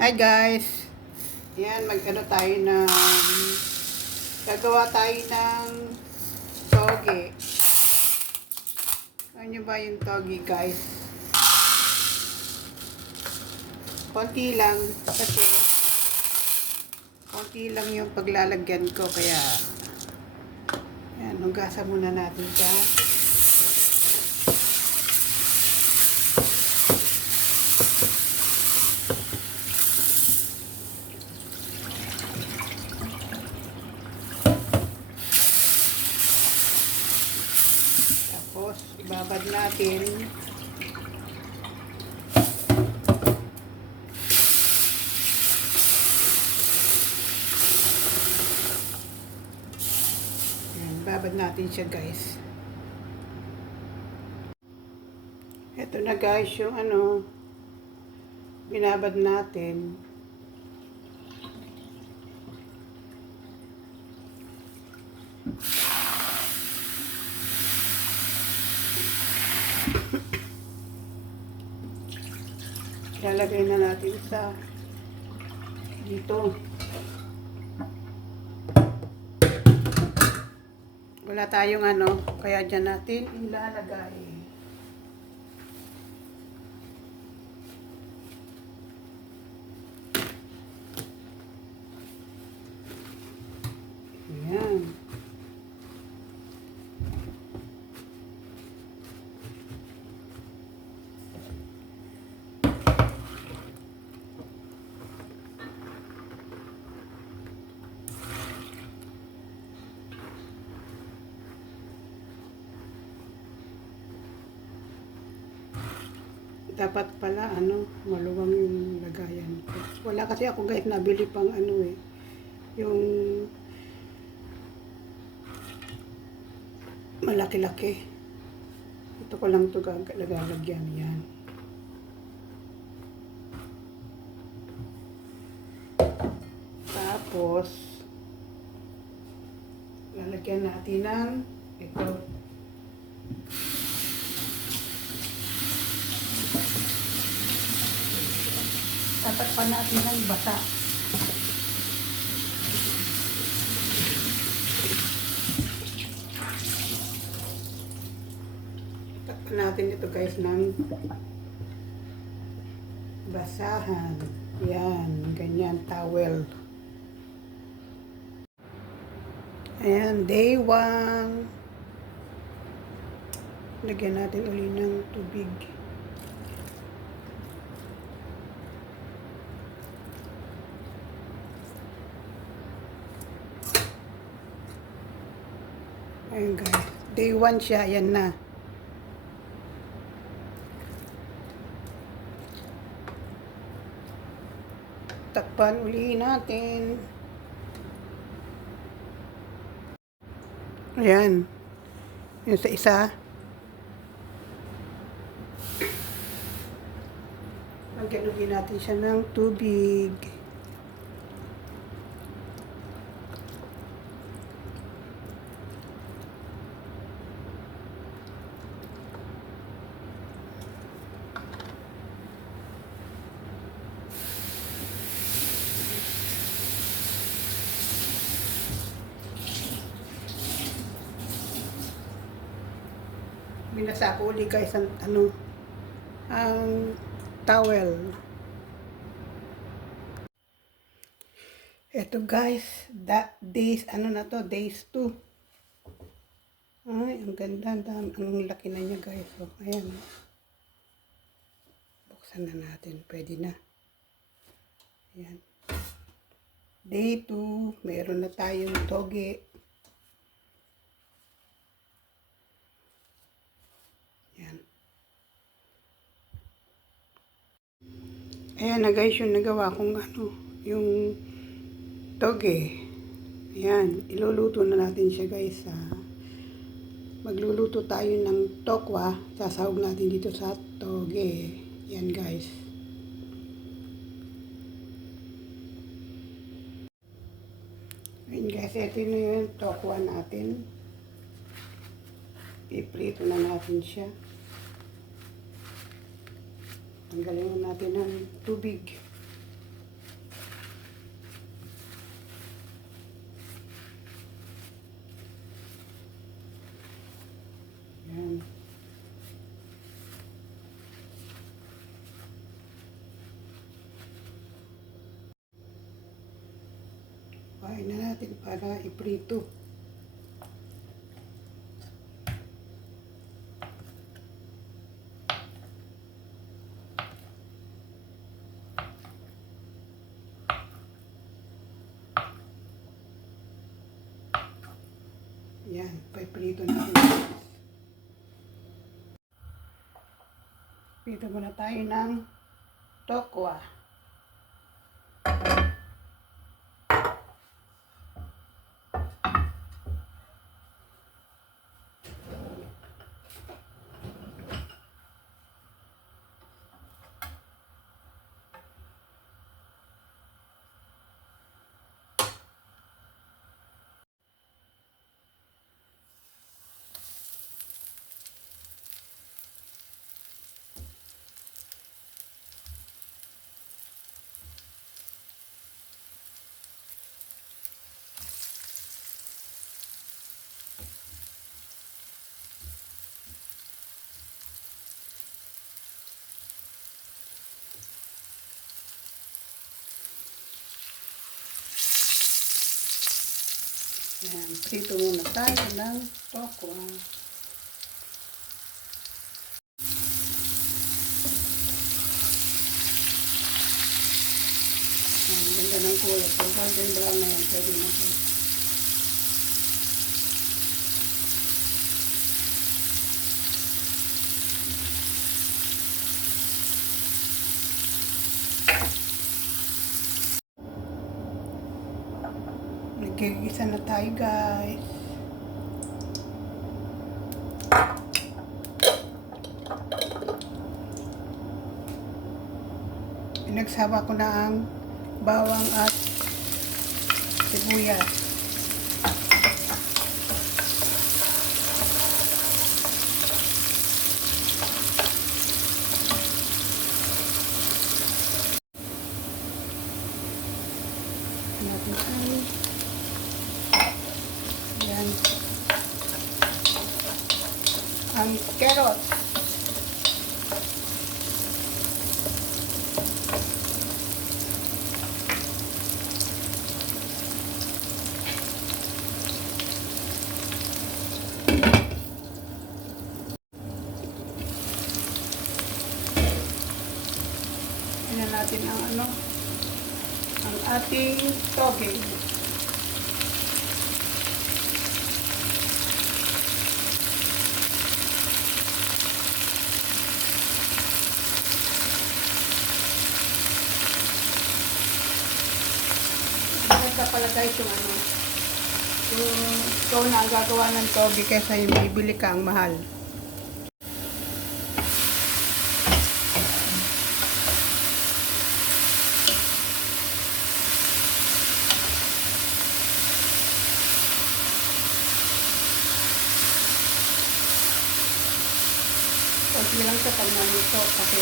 Hi guys! Yan, mag-ano tayo ng gagawa tayo ng toge. Ano ba yung toge guys? Konti lang kasi konti lang yung paglalagyan ko kaya yan, hugasan muna natin siya. Tapos, ibabad natin. Yan, ibabad natin siya guys. Ito na guys yung binabad natin. Ilalagay na natin sa dito. Wala tayong kaya dyan natin ilalagay. Ayan. Dapat pala maluwang yung lagayan ko. Wala kasi ako guys nabili pang yung malaki-laki. Ito ko lang ito lalagyan yan. Tapos lalagyan natin ng ito. Dapat pa natin ng basa. Takpan natin ito guys ng basahan. Yan, ganyan, towel. Ayan, day 1. Lagyan natin uli ng tubig. Ayan guys, day 1 siya, ayan na. Takpan uli natin. Ayan. Yung sa isa. Lagyan uli natin siya ng tubig. Binasa ko uli guys ang towel. Ito guys, days days 2. Ay, ang ganda, ang laki na niya guys. So, ayan. Buksan na natin, pwede na. Ayan. Day 2, meron na tayong toge. Ayan na guys yung nagawa kong yung toge. Ayan, iluluto na natin siya guys. Magluluto tayo ng tokwa. Sasahog natin dito sa toge. Ayan guys. Ayan guys, ito na yung tokwa natin. Iprito na natin siya. Tanggalin natin ng tubig. Yan. Pain na natin para iprito. Yan, paprito natin. Prito muna tayo ng tokwa. Yan, prito muna tayo ng tokwa. Yan, ganda ng kulay. Pag golden brown na yan, pwede na ito. Nagkikisa na tayo, guys. Pinagsama ko na ang bawang at sibuyas. Natin tayo. Yan. Ang carrot. Tingnan natin ang ang ating toge. Maganda pala guys yung yung ikaw na ang gagawa ng toge kaysa yung bibili ka ang mahal. Kunti lang sa pag naluto kasi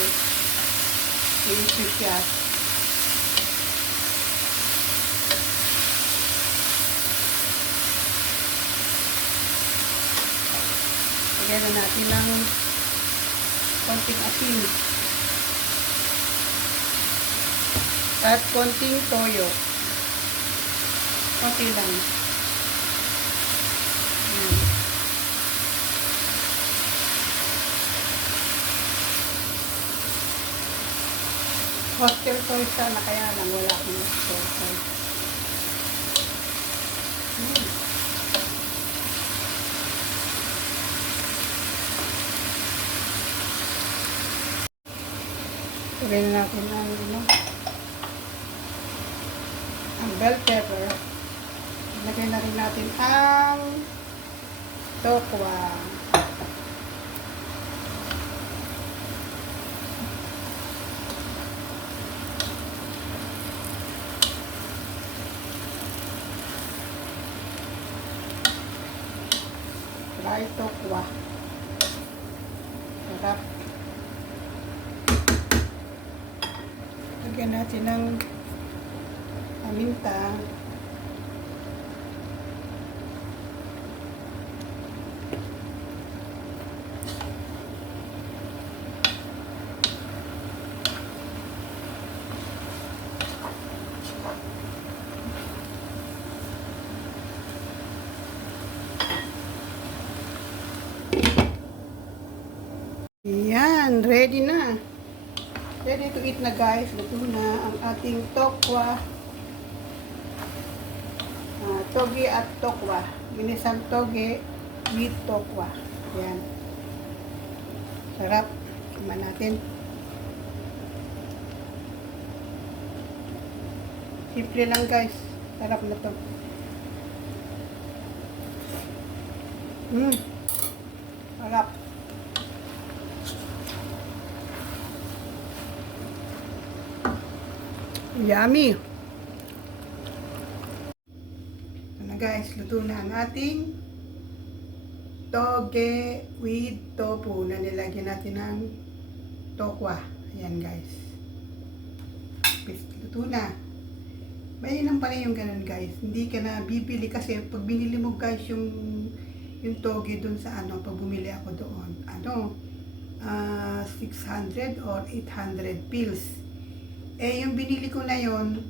i-isip siya. Lagyan na natin ng konting asin at konting toyo. Konti lang. Hostel toy sana, kaya lang wala akong hostel toy. Lagyan na natin ang bell pepper. Lagyan na rin natin ang tokwa. Dry tokwa. Sarap. Lagyan natin ng paminta. Ayan, ready na. Ready to eat na guys. Luto na ang ating tokwa. Toge at tokwa. Ginisang toge with tokwa. Ayan. Sarap. Kumain natin. Simple lang guys. Sarap na to. Sarap. Yummy. Ano guys, luto na ang ating toge with tofu na nilagyan natin ng tokwa. Ayan guys. Luto na. May lang pala yung ganun guys. Hindi ka na bibili kasi pag binili mo guys yung toge dun sa pag bumili ako doon, 600 or 800 pills. Eh, yung binili ko na yon,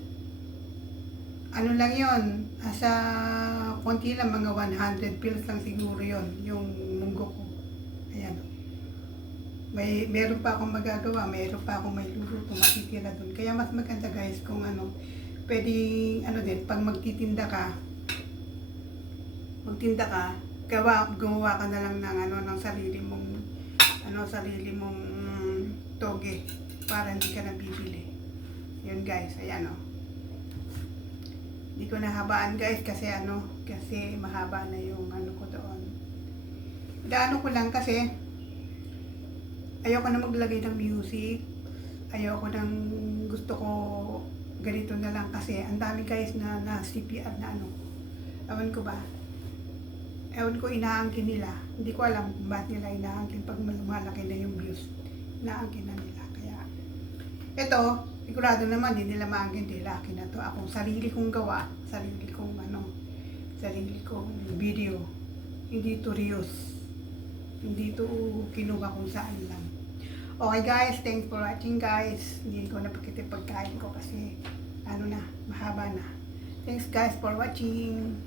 lang yon, sa konti lang, mga 100 pills lang siguro yon, yung munggo ko. Ayan. Meron pa akong magagawa, meron pa akong may luluto, matitira dun. Kaya mas maganda guys kung pwedeng, din, pag magtitinda ka, gumawa ka na lang ng ng sarili mong toge para hindi ka na bibili. Yun guys, ayan Hindi ko nahabaan guys kasi kasi mahaba na yung ko doon. Daano ko lang kasi ayoko na maglagay ng music. Ayoko nang, gusto ko ganito na lang kasi ang dami guys na CPR na Ewan ko ba? Ewan ko inaangkin nila. Hindi ko alam kung ba't nila inaangkin pag lumalaki na yung views. Inaangkin na nila. Kaya ito, sigurado naman hindi nila maangkin, nila akin na to. Akong sarili kong gawa, sarili kong video. Hindi to reuse. Hindi to kinuha kung saan lang. Okay guys, thanks for watching guys. Hindi ko napakita pagkain ko kasi mahaba na. Thanks guys for watching.